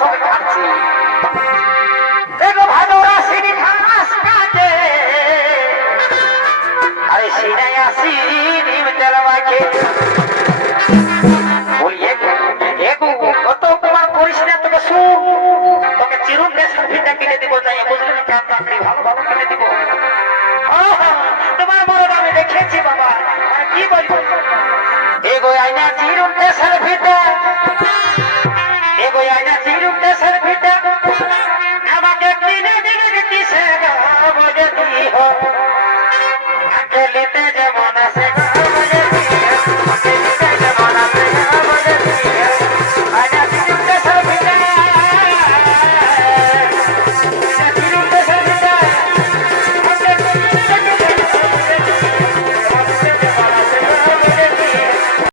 সব খাচ্ছি দেখো ভালোরা সিঁড়ি ঘাস কাটে আরে সিনাই আসি নিম তেল মাখে বলি একু কত তোমার পরিষ্কার তোকে শুন তোকে চিরুন দেশের ভিটা কিনে দিব তাই বুঝলি না কাপড় ভালো ভালো কিনে দিব তোমার বড় আমি দেখেছি বাবা আর কি বলবো এগো আইনা চিরুন দেশের ভিটা এগো আইনা চিরুন দেশের ভিটা আমাকে কিনে দিবে কিসে বলে দিও আকেলিতে যেমন আছে